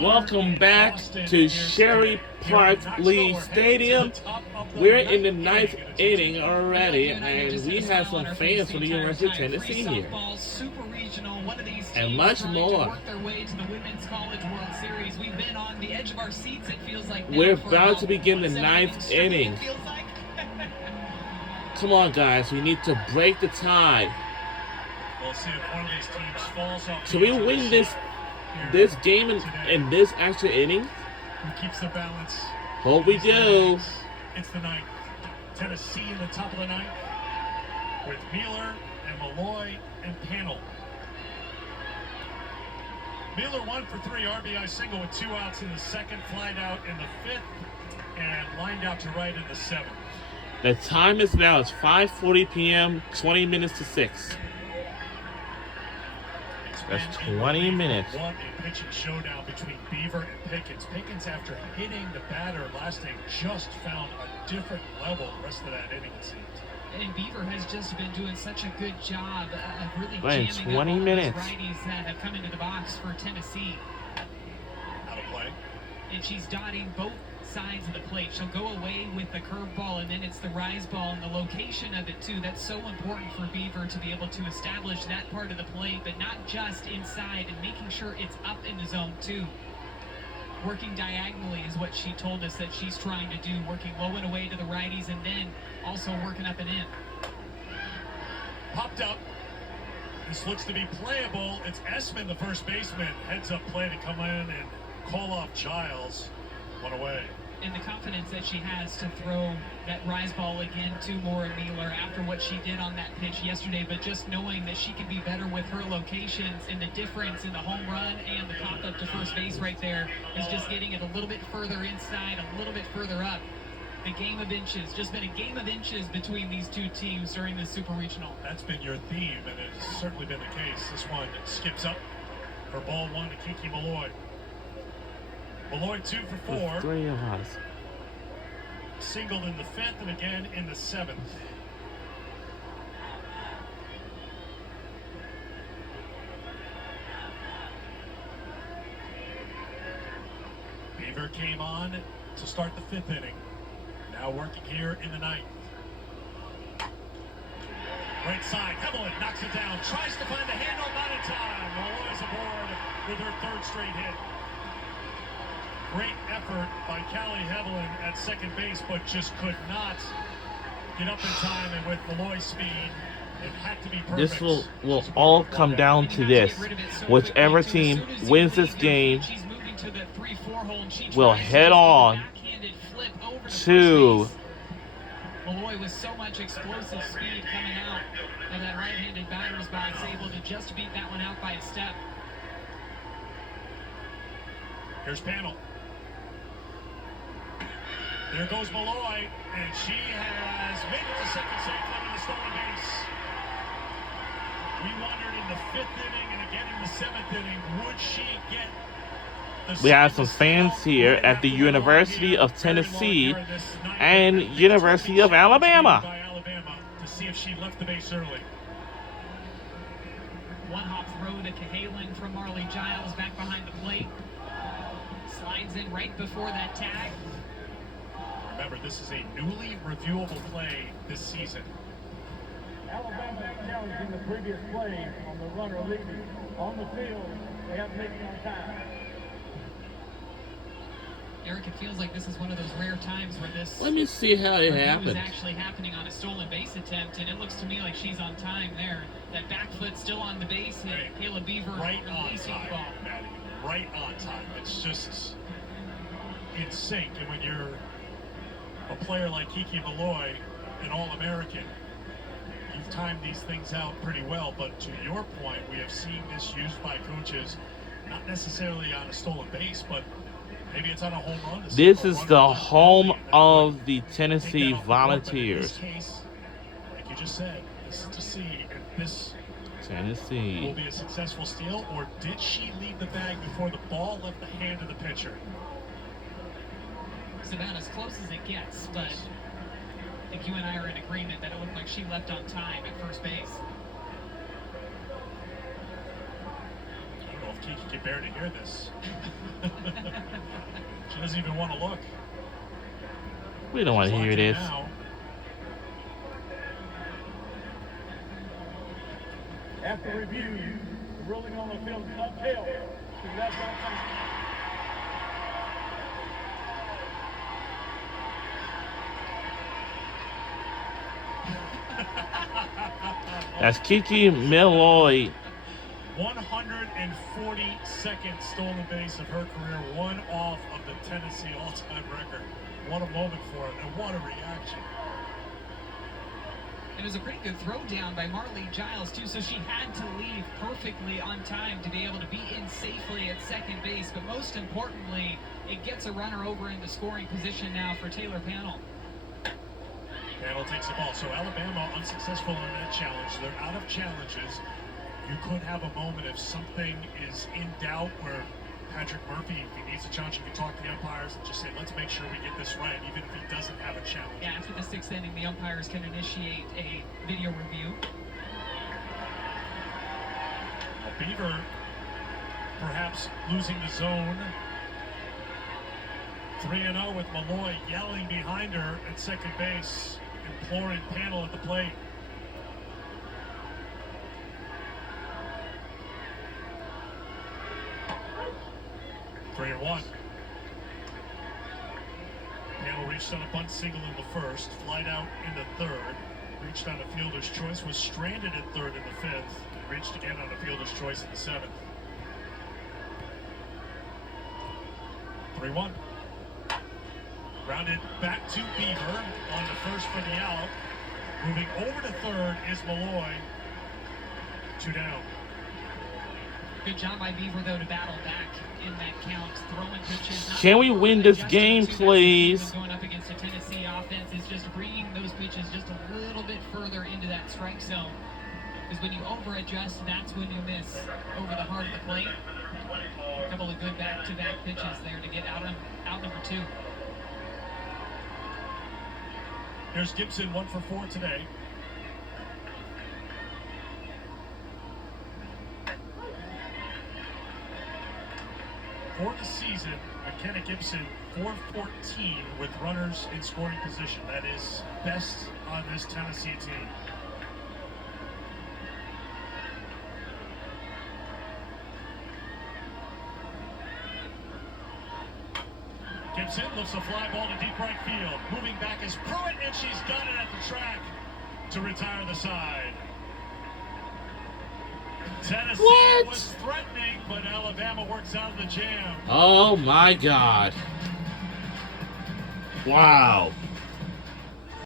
Welcome back to Sherry Park Lee Stadium. We're in the ninth inning already, and we have some fans from the University of Tennessee here. And much more. We're about to begin the ninth inning. Come on, guys, we need to break the tie. Can we win this game in this extra inning? Who keeps the balance? Hope we do. It's the ninth. Tennessee in the top of the ninth with Mueller and Malloy and Panel. Mueller 1 for 3 RBI single with 2 outs in the second, flied out in the fifth, and lined out to right in the seventh. The time is now. It's 5:40 p.m. 20 minutes to 6. That's 20 minutes. What a pitching showdown between Beaver and Pickens. Pickens, after hitting the batter last inning, just found a different level the rest of that inning, it seems. And Beaver has just been doing such a good job of really Playing jamming 20 up all minutes. these righties that have come into the box for Tennessee. Out of play. And she's dotting both sides of the plate. She'll go away with the curveball, and then it's the rise ball, and the location of it too. That's so important for Beaver to be able to establish that part of the plate, but not just inside, and making sure it's up in the zone too. Working diagonally is what she told us that she's trying to do, working low and away to the righties, and then also working up and in. Popped up. This looks to be playable. It's Esmond, the first baseman. Heads up play to come in and call off Giles. One away. And the confidence that she has to throw that rise ball again to Maura Mueller after what she did on that pitch yesterday, but just knowing that she can be better with her locations, and the difference in the home run and the pop up to first base right there is just getting it a little bit further inside, a little bit further up. The game of inches, just been a game of inches between these two teams during the Super Regional. That's been your theme, and it's certainly been the case. This one skips up for ball one to Kiki Malloy. Malloy 2 for 4. 3 of us. Singled in the fifth and again in the seventh. Beaver came on to start the fifth inning. Now working here in the ninth. Right side, Hevelin knocks it down, tries to find the handle, not in time. Malloy's aboard with her third straight hit. Great effort by Callie Hevelin at second base, but just could not get up in time, and with Malloy's speed, it had to be perfect. This will all come down to this. Whichever team wins this game will head on to Malloy with so much explosive speed coming out of that right-handed batter's box, able to just beat that one out by a step. Here's Panel. There goes Malloy, and she has made it to second safely to the stolen base. We wondered in the fifth inning and again in the seventh inning, would she get the we have some fans here at the University of Tennessee and University of Alabama. To see if she left the base early. One hop throw to Cahalan from Marley Giles back behind the plate. Slides in right before that tag. Remember, this is a newly reviewable play this season. Alabama challenging the previous play on the runner leaving. On the field, they have to make it on time. Eric, it feels like this is one of those rare times where this... Let me see how it is happened. actually happening on a stolen base attempt, and it looks to me like she's on time there. That back foot still on the base hit. Kayla Beaver right on releasing time, the ball. Maddie. Right on time. It's just in sync, and when you're a player like Kiki Malloy, an All-American, you've timed these things out pretty well, but to your point, we have seen this used by coaches, not necessarily on a stolen base, but maybe it's on a home run. This is the home of the Tennessee Volunteers. In this case, like you just said, this is to see if this Tennessee will be a successful steal, or did she leave the bag before the ball left the hand of the pitcher? It's about as close as it gets, but I think you and I are in agreement that it looked like she left on time at first base. I don't know if Kiki can bear to hear this. doesn't even want to look. We don't want to hear Locked in this. now. After review, the ruling on the field is upheld. To left on time. That's Kiki Malloy. 142nd stolen base of her career, one off of the Tennessee all-time record. What a moment for it, and what a reaction. It was a pretty good throw down by Marlee Giles, too, so she had to leave perfectly on time to be able to be in safely at second base. But most importantly, it gets a runner over into scoring position now for Taylor Pannell. Pannell takes the ball. So Alabama unsuccessful in that challenge. They're out of challenges. You could have a moment if something is in doubt where Patrick Murphy, if he needs a challenge, he can talk to the umpires and just say, let's make sure we get this right, even if he doesn't have a challenge. Yeah, after the sixth inning, the umpires can initiate a video review. Well, Beaver perhaps losing the zone. 3-0 with Malloy yelling behind her at second base, imploring Pannell at the plate. Three and one. Pannell reached on a bunt single in the first, flied out in the third, reached on a fielder's choice, was stranded at third in the fifth, and reached again on a fielder's choice in the seventh. 3-1. Grounded back to Beaver on the first for the out. Moving over to third is Malloy. 2 down. Good job by Beaver, though, to battle back in that count, throwing pitches. Can we win this Adjusting game, to that please? speed when going up against a Tennessee offense is just bringing those pitches just a little bit further into that strike zone. Because when you over-adjust, that's when you miss over the heart of the plate. A couple of good back-to-back pitches there to get out number two. Here's Gibson, 1 for 4 today. For the season, McKenna Gibson, 4-14 with runners in scoring position. That is best on this Tennessee team. Gibson lifts a fly ball to deep right field. Moving back is Pruitt, and she's done it at the track to retire the side. Tennessee was threatening, but Alabama works out of the jam. Oh my God. Wow.